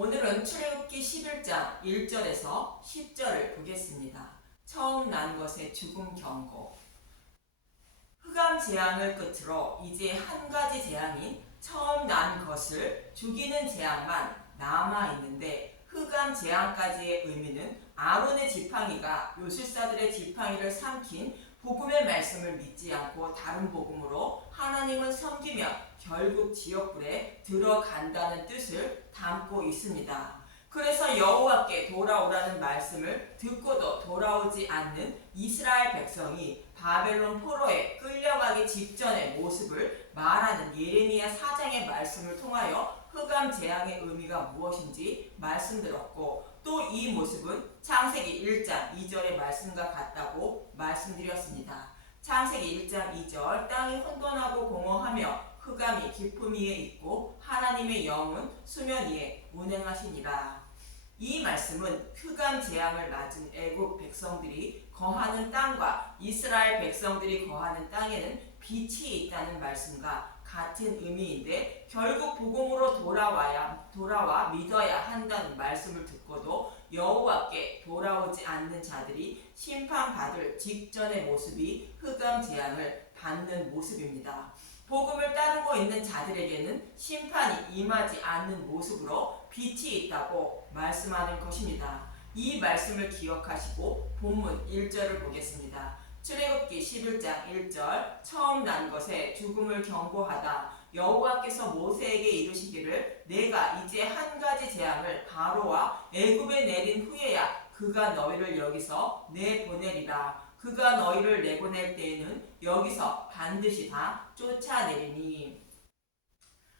오늘은 출애굽기 11장 1절에서 10절을 보겠습니다. 처음 난 것의 죽음 경고. 흑암 재앙을 끝으로 이제 한 가지 재앙인 처음 난 것을 죽이는 재앙만 남아 있는데, 흑암 재앙까지의 의미는 아론의 지팡이가 요술사들의 지팡이를 삼킨 복음의 말씀을 믿지 않고 다른 복음으로 하나님을 섬기며 결국 지옥불에 들어간다는 뜻을 담고 있습니다. 그래서 여호와께 돌아오라는 말씀을 듣고도 돌아오지 않는 이스라엘 백성이 바벨론 포로에 끌려가기 직전의 모습을 말하는 예레미야 4장의 말씀을 통하여 흑암 재앙의 의미가 무엇인지 말씀드렸고, 또 이 모습은 창세기 1장 2절의 말씀과 같다고 말씀드렸습니다. 창세기 1장 2절, 땅이 혼돈하고 공허하며 흑암이 깊음 위에 있고 하나님의 영은 수면 위에 운행하시니라. 이 말씀은 흑암 재앙을 맞은 애굽 백성들이 거하는 땅과 이스라엘 백성들이 거하는 땅에는 빛이 있다는 말씀과 같은 의미인데, 결국 복음으로 돌아와 믿어야 한다는 말씀을 듣고도 여호와께 돌아오지 않는 자들이 심판받을 직전의 모습이 흑암 재앙을 받는 모습입니다. 복음을 따르고 있는 자들에게는 심판이 임하지 않는 모습으로 빛이 있다고 말씀하는 것입니다. 이 말씀을 기억하시고 본문 1절을 보겠습니다. 출애굽기 11장 1절, 처음 난 것에 죽음을 경고하다. 여호와께서 모세에게 이르시기를, 내가 이제 한 가지 재앙을 바로와 애굽에 내린 후에야 그가 너희를 여기서 내보내리라. 그가 너희를 내보낼 때에는 여기서 반드시 다 쫓아내리니.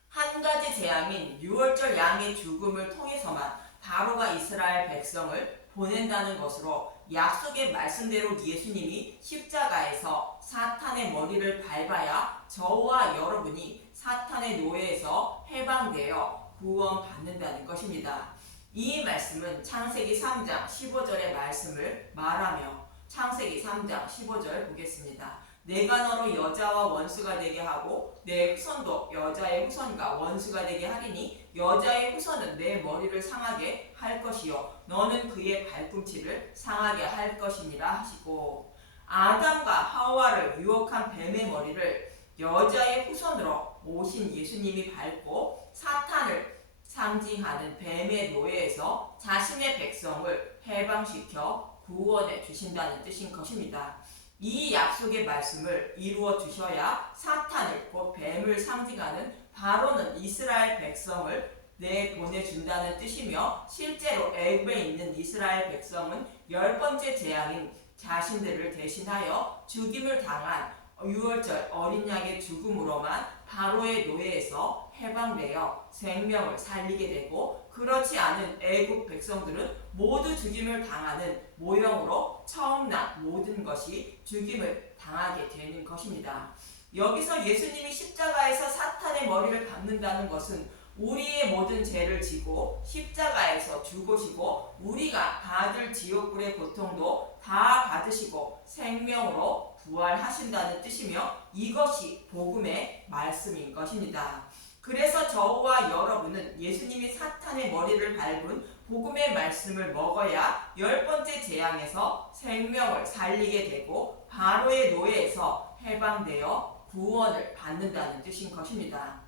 한 가지 재앙인 유월절 양의 죽음을 통해서만 바로가 이스라엘 백성을 보낸다는 것으로, 약속의 말씀대로 예수님이 십자가에서 사탄의 머리를 밟아야 저와 여러분이 사탄의 노예에서 해방되어 구원받는다는 것입니다. 이 말씀은 창세기 3장 15절의 말씀을 말하며, 창세기 3장 15절 보겠습니다. 내가 너로 여자와 원수가 되게 하고 내 후손도 여자의 후손과 원수가 되게 하리니, 여자의 후손은 내 머리를 상하게 할 것이요 너는 그의 발꿈치를 상하게 할 것이니라 하시고, 아담과 하와를 유혹한 뱀의 머리를 여자의 후손으로 오신 예수님이 밟고 사탄을 상징하는 뱀의 노예에서 자신의 백성을 해방시켜 구원해 주신다는 뜻인 것입니다. 이 약속의 말씀을 이루어 주셔야 사탄을, 곧 뱀을 상징하는 바로는 이스라엘 백성을 내보내준다는 뜻이며, 실제로 애굽에 있는 이스라엘 백성은 10번째 재앙인 자신들을 대신하여 죽임을 당한 유월절 어린 양의 죽음으로만 바로의 노예에서 해방되어 생명을 살리게 되고, 그렇지 않은 애굽 백성들은 모두 죽임을 당하는 모형으로 처음 난 모든 것이 죽임을 당하게 되는 것입니다. 여기서 예수님이 십자가에서 사탄의 머리를 박는다는 것은 우리의 모든 죄를 지고 십자가에서 죽으시고 우리가 받을 지옥불의 고통도 다 받으시고 생명으로 부활하신다는 뜻이며, 이것이 복음의 말씀인 것입니다. 그래서 저와 여러분은 예수님이 사탄의 머리를 밟은 복음의 말씀을 먹어야 10번째 재앙에서 생명을 살리게 되고 바로의 노예에서 해방되어 구원을 받는다는 뜻인 것입니다.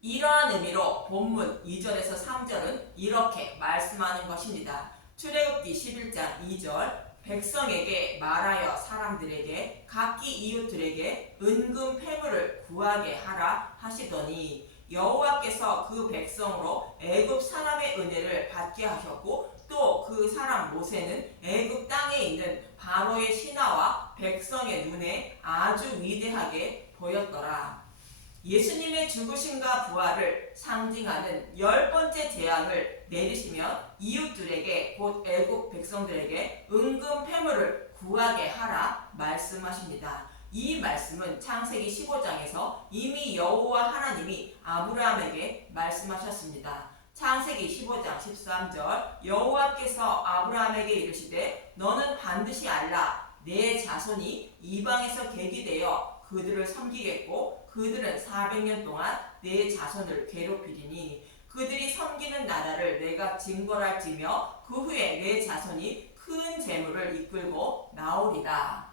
이러한 의미로 본문 2절에서 3절은 이렇게 말씀하는 것입니다. 출애굽기 11장 2절, 백성에게 말하여 사람들에게 각기 이웃들에게 은금 패물을 구하게 하라 하시더니, 여호와께서 그 백성으로 애굽 사람의 은혜를 받게 하셨고, 또 그 사람 모세는 애굽 땅에 있는 바로의 신하와 백성의 눈에 아주 위대하게 보였더라. 예수님의 죽으심과 부활을 상징하는 10번째 재앙을 내리시면 이웃들에게, 곧 애굽 백성들에게 은금 패물을 구하게 하라 말씀하십니다. 이 말씀은 창세기 15장에서 이미 여호와 하나님이 아브라함에게 말씀하셨습니다. 창세기 15장 13절, 여호와께서 아브라함에게 이르시되 너는 반드시 알라. 내 자손이 이방에서 객이 되어 그들을 섬기겠고 그들은 400년 동안 내 자손을 괴롭히리니 그들이 섬기는 나라를 내가 징벌할지며 그 후에 내 자손이 큰 재물을 이끌고 나오리라.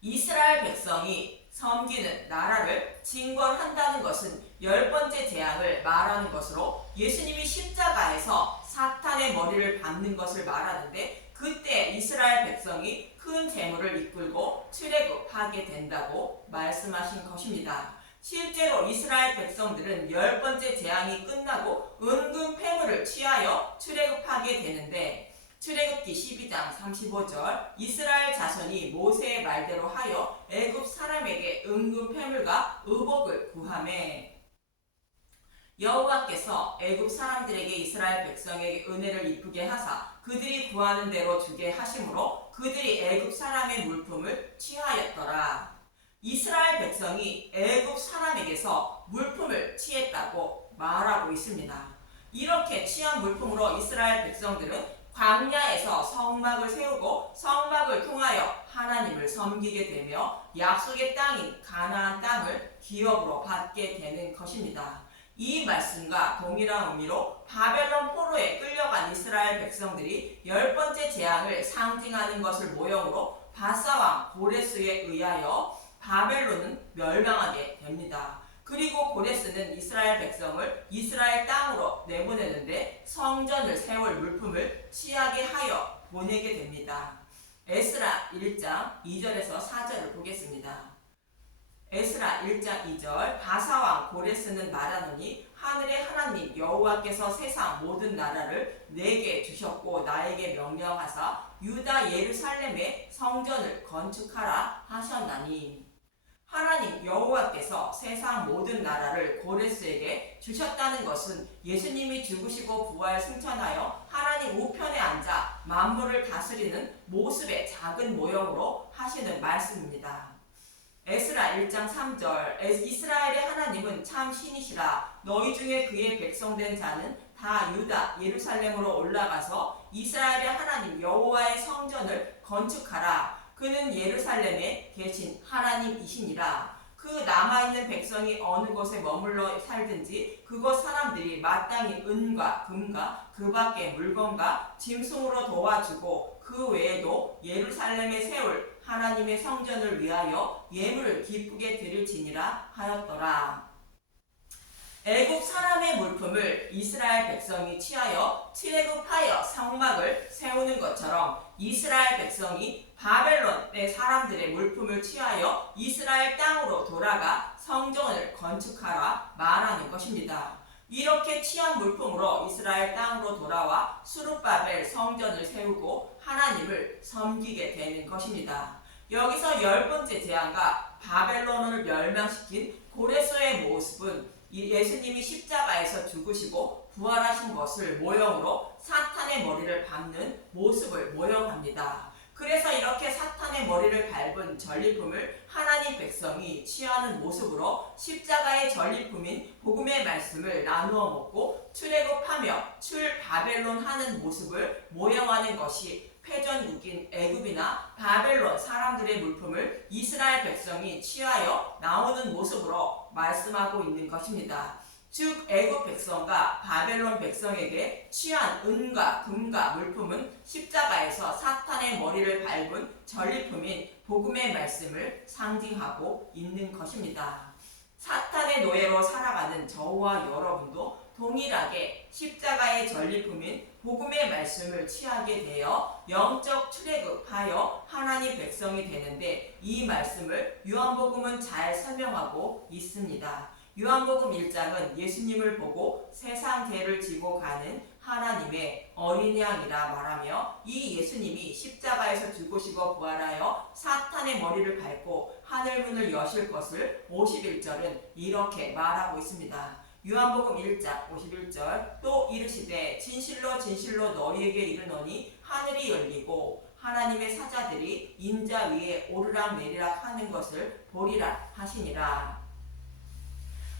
이스라엘 백성이 섬기는 나라를 징벌한다는 것은 10번째 재앙을 말하는 것으로 예수님이 십자가에서 사탄의 머리를 밟는 것을 말하는데, 그때 이스라엘 백성이 큰 재물을 이끌고 출애굽하게 된다고 말씀하신 것입니다. 실제로 이스라엘 백성들은 10번째 재앙이 끝나고 은금 패물을 취하여 출애굽하게 되는데, 출애굽기 12장 35절 이스라엘 자손이 모세의 말대로 하여 애굽 사람에게 은금 패물과 의복을 구하매 여호와께서 애굽 사람들에게 이스라엘 백성에게 은혜를 입히게 하사 그들이 구하는 대로 주게 하심으로 그들이 애굽 사람의 물품을 취하였더라. 이스라엘 백성이 애굽 사람에게서 물품을 취했다고 말하고 있습니다. 이렇게 취한 물품으로 이스라엘 백성들은 광야에서 성막을 세우고 성막을 통하여 하나님을 섬기게 되며 약속의 땅인 가나안 땅을 기업으로 받게 되는 것입니다. 이 말씀과 동일한 의미로 바벨론 포로에 끌려간 이스라엘 백성들이 10번째 재앙을 상징하는 것을 모형으로 바사왕 고레스에 의하여 바벨론은 멸망하게 됩니다. 그리고 고레스는 이스라엘 백성을 이스라엘 땅으로 내보내는데 성전을 세울 물품을 취하게 하여 보내게 됩니다. 에스라 1장 2절에서 4절을 보겠습니다. 에스라 1장 2절 바사왕 고레스는 말하노니 하늘의 하나님 여호와께서 세상 모든 나라를 내게 주셨고 나에게 명령하사 유다 예루살렘에 성전을 건축하라 하셨나니, 하나님 여호와께서 세상 모든 나라를 고레스에게 주셨다는 것은 예수님이 죽으시고 부활 승천하여 하나님 우편에 앉아 만물을 다스리는 모습의 작은 모형으로 하시는 말씀입니다. 에스라 1장 3절 이스라엘의 하나님은 참 신이시라. 너희 중에 그의 백성된 자는 다 유다 예루살렘으로 올라가서 이스라엘의 하나님 여호와의 성전을 건축하라. 그는 예루살렘에 계신 하나님이시니라. 그 남아있는 백성이 어느 곳에 머물러 살든지 그곳 사람들이 마땅히 은과 금과 그 밖의 물건과 짐승으로 도와주고 그 외에도 예루살렘에 세울 하나님의 성전을 위하여 예물을 기쁘게 드릴지니라 하였더라. 애굽 사람의 물품을 이스라엘 백성이 취하여 출애굽하여 성막을 세우는 것처럼 이스라엘 백성이 바벨론의 사람들의 물품을 취하여 이스라엘 땅으로 돌아가 성전을 건축하라 말하는 것입니다. 이렇게 취한 물품으로 이스라엘 땅으로 돌아와 수룹바벨 성전을 세우고 하나님을 섬기게 되는 것입니다. 여기서 10번째 재앙과 바벨론을 멸망시킨 고레스의 모습은 예수님이 십자가에서 죽으시고 부활하신 것을 모형으로 사탄의 머리를 밟는 모습을 모형합니다. 그래서 이렇게 사탄의 머리를 밟은 전리품을 하나님 백성이 취하는 모습으로 십자가의 전리품인 복음의 말씀을 나누어 먹고 출애굽하며 출바벨론 하는 모습을 모형하는 것이 패전국인 애굽이나 바벨론 사람들의 물품을 이스라엘 백성이 취하여 나오는 모습으로 말씀하고 있는 것입니다. 즉 애굽 백성과 바벨론 백성에게 취한 은과 금과 물품은 십자가에서 사탄의 머리를 밟은 전리품인 복음의 말씀을 상징하고 있는 것입니다. 사탄의 노예로 살아가는 저와 여러분도 동일하게 십자가의 전리품인 복음의 말씀을 취하게 되어 영적 출애굽하여 하나님 백성이 되는데, 이 말씀을 요한복음은 잘 설명하고 있습니다. 요한복음 1장은 예수님을 보고 세상 죄를 지고 가는 하나님의 어린 양이라 말하며, 이 예수님이 십자가에서 죽으시고 부활하여 사탄의 머리를 밟고 하늘문을 여실 것을 51절은 이렇게 말하고 있습니다. 요한복음 1장 51절 또 이르시되 진실로 진실로 너희에게 이르노니 하늘이 열리고 하나님의 사자들이 인자 위에 오르락 내리락 하는 것을 보리라 하시니라.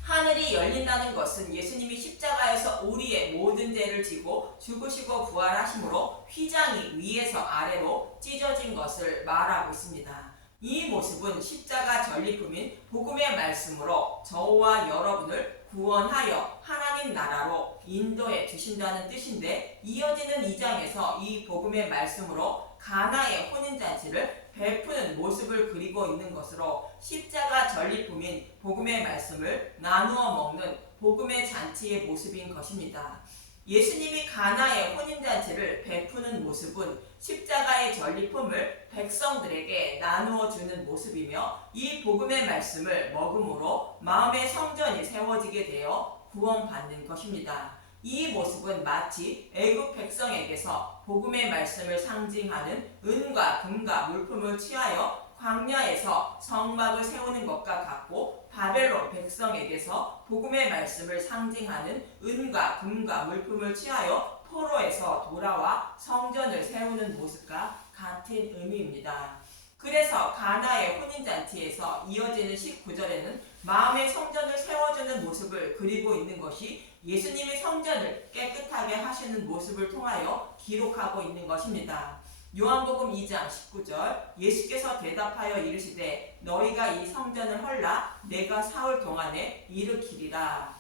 하늘이 열린다는 것은 예수님이 십자가에서 우리의 모든 죄를 지고 죽으시고 부활하심으로 휘장이 위에서 아래로 찢어진 것을 말하고 있습니다. 이 모습은 십자가 전리품인 복음의 말씀으로 저와 여러분을 구원하여 하나님 나라로 인도해 주신다는 뜻인데, 이어지는 2장에서 이 복음의 말씀으로 가나의 혼인잔치를 베푸는 모습을 그리고 있는 것으로 십자가 전리품인 복음의 말씀을 나누어 먹는 복음의 잔치의 모습인 것입니다. 예수님이 가나의 혼인잔치를 베푸는 모습은 십자가의 전리품을 백성들에게 나누어 주는 모습이며, 이 복음의 말씀을 먹음으로 마음의 성전이 세워지게 되어 구원받는 것입니다. 이 모습은 마치 애굽 백성에게서 복음의 말씀을 상징하는 은과 금과 물품을 취하여 광야에서 성막을 세우는 것과 같고, 바벨론 백성에게서 복음의 말씀을 상징하는 은과 금과 물품을 취하여 포로에서 돌아와 성전을 세우는 모습과 같은 의미입니다. 그래서 가나의 혼인잔치에서 이어지는 19절에는 마음의 성전을 세워주는 모습을 그리고 있는 것이 예수님이 성전을 깨끗하게 하시는 모습을 통하여 기록하고 있는 것입니다. 요한복음 2장 19절, 예수께서 대답하여 이르시되 너희가 이 성전을 헐라 내가 사흘 동안에 일으키리라.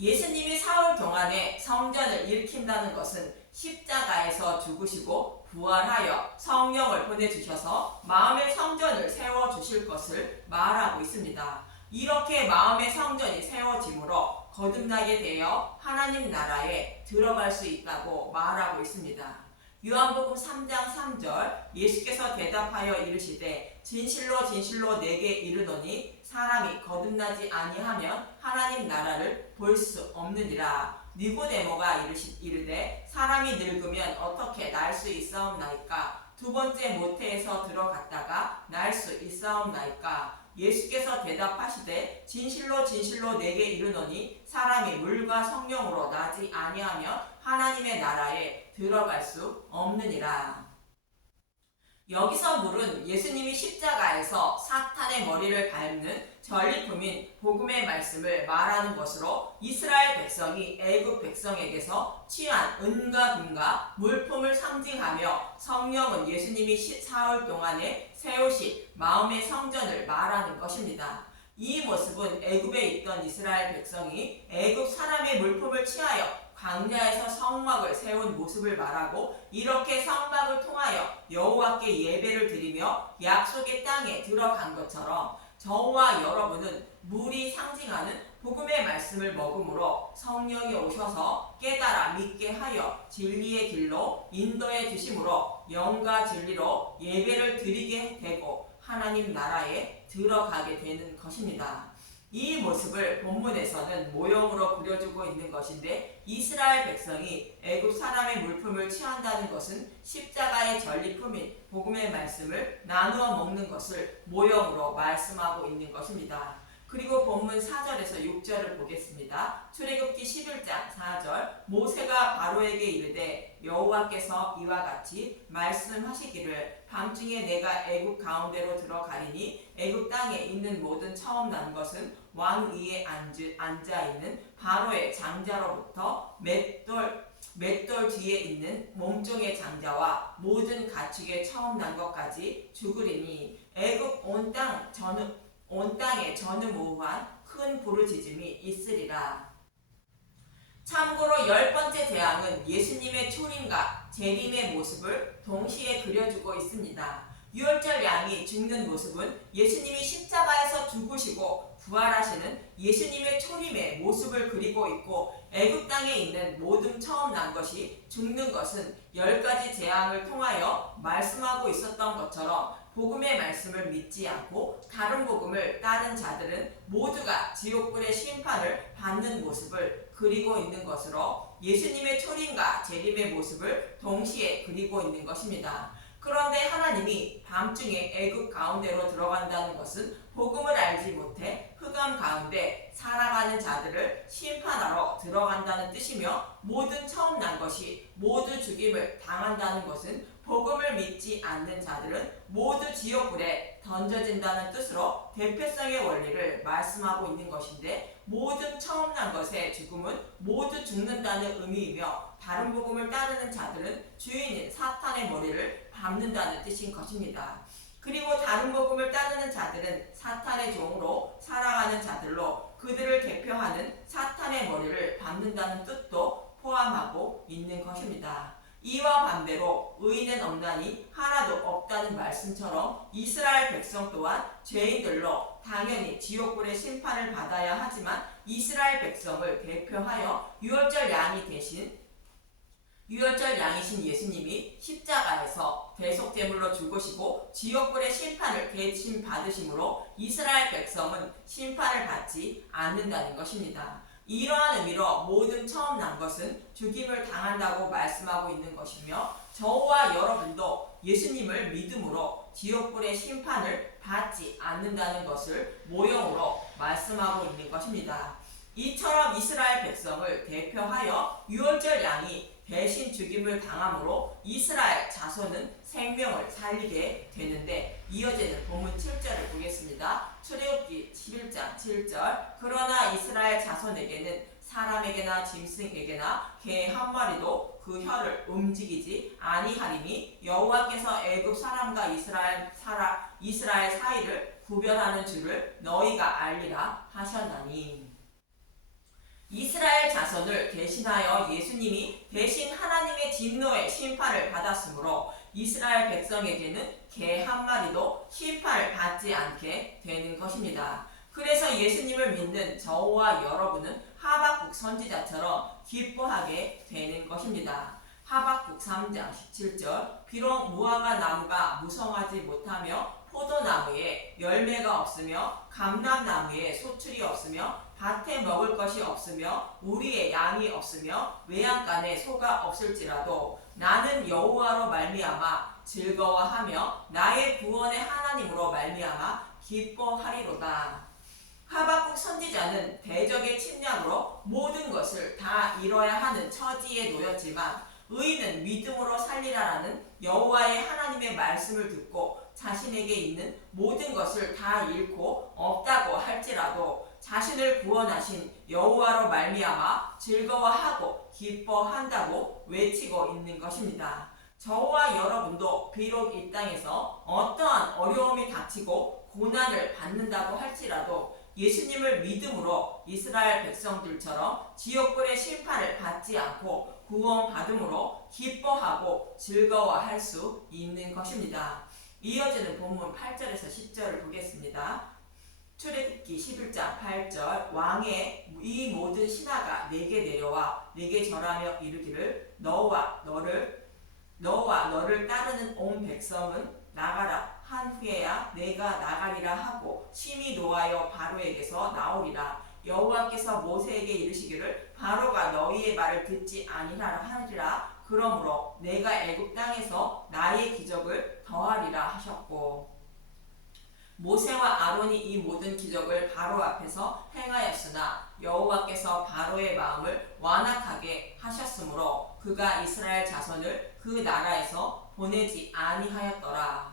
예수님이 사흘 동안에 성전을 일으킨다는 것은 십자가에서 죽으시고 부활하여 성령을 보내주셔서 마음의 성전을 세워주실 것을 말하고 있습니다. 이렇게 마음의 성전이 세워짐으로 거듭나게 되어 하나님 나라에 들어갈 수 있다고 말하고 있습니다. 요한복음 3장 3절, 예수께서 대답하여 이르시되 진실로 진실로 내게 이르노니 사람이 거듭나지 아니하면 하나님 나라를 볼 수 없느니라. 니고데모가 이르되 사람이 늙으면 어떻게 날 수 있사옵나이까? 두 번째 모태에서 들어갔다가 날 수 있사옵나이까? 예수께서 대답하시되 진실로 진실로 내게 이르노니 사람이 물과 성령으로 나지 아니하면 하나님의 나라에 들어갈 수 없느니라. 여기서 물은 예수님이 십자가에서 사탄의 머리를 밟는 전리품인 복음의 말씀을 말하는 것으로, 이스라엘 백성이 애굽 백성에게서 취한 은과 금과 물품을 상징하며, 성령은 예수님이 사흘 동안에 세우신 마음의 성전을 말하는 것입니다. 이 모습은 애굽에 있던 이스라엘 백성이 애굽 사람의 물품을 취하여 광야에서 성막을 세운 모습을 말하고, 이렇게 성막을 통하여 여호와께 예배를 드리며 약속의 땅에 들어간 것처럼 저와 여러분은 물이 상징하는 복음의 말씀을 먹음으로 성령이 오셔서 깨달아 믿게 하여 진리의 길로 인도해 주심으로 영과 진리로 예배를 드리게 되고 하나님 나라에 들어가게 되는 것입니다. 이 모습을 본문에서는 모형으로 그려주고 있는 것인데, 이스라엘 백성이 애굽 사람의 물품을 취한다는 것은 십자가의 전리품인 복음의 말씀을 나누어 먹는 것을 모형으로 말씀하고 있는 것입니다. 그리고 본문 4절에서 6절을 보겠습니다. 출애굽기 11장 4절, 모세가 바로에게 이르되 여호와께서 이와 같이 말씀하시기를 밤중에 내가 애굽 가운데로 들어가리니 애굽 땅에 있는 모든 처음 난 것은 왕 위에 앉아 있는 바로의 장자로부터 맷돌 뒤에 있는 몸종의 장자와 모든 가축의 처음 난 것까지 죽으리니 애굽 온 땅에 전무후한 큰 부르짖음이 있으리라. 참고로 10번째 재앙은 예수님의 초림과 재림의 모습을 동시에 그려주고 있습니다. 유월절 양이 죽는 모습은 예수님이 십자가에서 죽으시고 부활하시는 예수님의 초림의 모습을 그리고 있고, 애굽 땅에 있는 모든 처음 난 것이 죽는 것은 10가지 재앙을 통하여 말씀하고 있었던 것처럼 복음의 말씀을 믿지 않고 다른 복음을 따른 자들은 모두가 지옥불의 심판을 받는 모습을 그리고 있는 것으로 예수님의 초림과 재림의 모습을 동시에 그리고 있는 것입니다. 그런데 하나님이 밤중에 애굽 가운데로 들어간다는 것은 복음을 알지 못해 흑암 가운데 살아가는 자들을 심판하러 들어간다는 뜻이며, 모든 처음 난 것이 모두 죽임을 당한다는 것은 복음을 믿지 않는 자들은 모두 지옥불에 던져진다는 뜻으로 대표성의 원리를 말씀하고 있는 것인데, 모든 처음 난 것의 죽음은 모두 죽는다는 의미이며, 다른 복음을 따르는 자들은 주인인 사탄의 머리를 밟는다는 뜻인 것입니다. 그리고 다른 복음을 따르는 자들은 사탄의 종으로 살아가는 자들로 그들을 대표하는 사탄의 머리를 밟는다는 뜻도 포함하고 있는 것입니다. 이와 반대로 의인은 없나니 하나도 없다는 말씀처럼 이스라엘 백성 또한 죄인들로 당연히 지옥불의 심판을 받아야 하지만 이스라엘 백성을 대표하여 유월절 양이신 예수님이 십자가에서 대속제물로 죽으시고 지옥불의 심판을 대신 받으심으로 이스라엘 백성은 심판을 받지 않는다는 것입니다. 이러한 의미로 모든 처음 난 것은 죽임을 당한다고 말씀하고 있는 것이며 저와 여러분도 예수님을 믿음으로 지옥불의 심판을 받지 않는다는 것을 모형으로 말씀하고 있는 것입니다. 이처럼 이스라엘 백성을 대표하여 유월절 양이 대신 죽임을 당함으로 이스라엘 자손은 생명을 살리게 되는데 이어지는 본문 7절을 보겠습니다. 출애굽기 11장 7절 그러나 이스라엘 자손에게는 사람에게나 짐승에게나 개 한 마리도 그 혀를 움직이지 아니하리니 여호와께서 애굽 사람과 이스라엘 사이를 구별하는 줄을 너희가 알리라 하셨나니. 이스라엘 자손을 대신하여 예수님이 대신 하나님의 진노의 심판을 받았으므로 이스라엘 백성에게는 개 한 마리도 심판을 받지 않게 되는 것입니다. 그래서 예수님을 믿는 저와 여러분은 하박국 선지자처럼 기뻐하게 되는 것입니다. 하박국 3장 17절 비록 무화과 나무가 무성하지 못하며 포도나무에 열매가 없으며 감람나무에 소출이 없으며 밭에 먹을 것이 없으며 우리의 양이 없으며 외양간에 소가 없을지라도 나는 여호와로 말미암아 즐거워하며 나의 구원의 하나님으로 말미암아 기뻐하리로다. 하박국 선지자는 대적의 침략으로 모든 것을 다 잃어야 하는 처지에 놓였지만 의인은 믿음으로 살리라라는 여호와의 하나님의 말씀을 듣고 자신에게 있는 모든 것을 다 잃고 없다고 할지라도 자신을 구원하신 여호와로 말미암아 즐거워하고 기뻐한다고 외치고 있는 것입니다. 저와 여러분도 비록 이 땅에서 어떠한 어려움이 닥치고 고난을 받는다고 할지라도 예수님을 믿음으로 이스라엘 백성들처럼 지옥불의 심판을 받지 않고 구원받음으로 기뻐하고 즐거워할 수 있는 것입니다. 이어지는 본문 8절에서 10절을 보겠습니다. 출애굽기 11장 8절 왕의 이 모든 신하가 내게 내려와 내게 절하며 이르기를 너와 너를 따르는 온 백성은 나가라 한 후에야 내가 나가리라 하고 심히 노하여 바로에게서 나오리라. 여호와께서 모세에게 이르시기를 바로가 너희의 말을 듣지 아니하리라 그러므로 내가 애굽 땅에서 나의 기적을 더하리라 하셨고 모세와 아론이 이 모든 기적을 바로 앞에서 행하였으나 여호와께서 바로의 마음을 완악하게 하셨으므로 그가 이스라엘 자손을 그 나라에서 보내지 아니하였더라.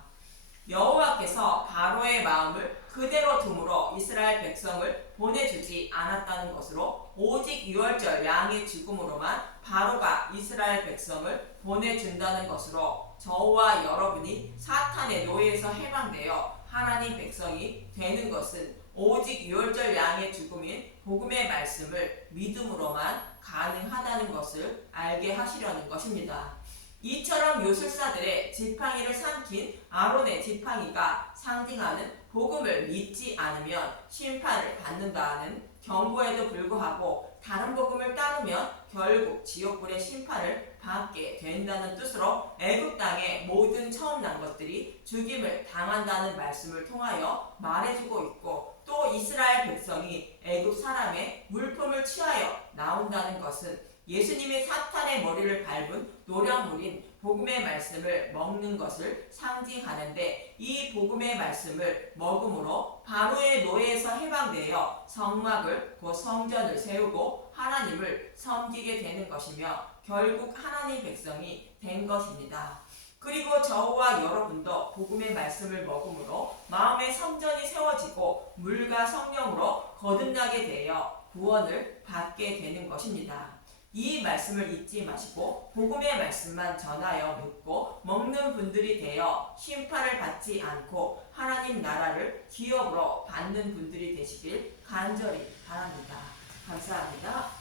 여호와께서 바로의 마음을 그대로 둠으로 이스라엘 백성을 보내주지 않았다는 것으로 오직 유월절 양의 죽음으로만 바로가 이스라엘 백성을 보내준다는 것으로 저와 여러분이 사탄의 노예에서 해방되어 하나님 백성이 되는 것은 오직 유월절 양의 죽음인 복음의 말씀을 믿음으로만 가능하다는 것을 알게 하시려는 것입니다. 이처럼 요술사들의 지팡이를 삼킨 아론의 지팡이가 상징하는 복음을 믿지 않으면 심판을 받는다는 경고에도 불구하고 다른 복음을 따르면 결국 지옥불의 심판을 받게 된다는 뜻으로 애굽 땅의 모든 처음 난 것들이 죽임을 당한다는 말씀을 통하여 말해주고 있고 또 이스라엘 백성이 애굽 사람의 물품을 취하여 나온다는 것은 예수님이 사탄의 머리를 밟은 노량물인 복음의 말씀을 먹는 것을 상징하는데 이 복음의 말씀을 먹음으로 바로의 노예에서 해방되어 성막을 곧 성전을 세우고 하나님을 섬기게 되는 것이며 결국 하나님 백성이 된 것입니다. 그리고 저와 여러분도 복음의 말씀을 먹음으로 마음의 성전이 세워지고 물과 성령으로 거듭나게 되어 구원을 받게 되는 것입니다. 이 말씀을 잊지 마시고 복음의 말씀만 전하여 묻고 먹는 분들이 되어 심판을 받지 않고 하나님 나라를 기업으로 받는 분들이 되시길 간절히 바랍니다. 감사합니다.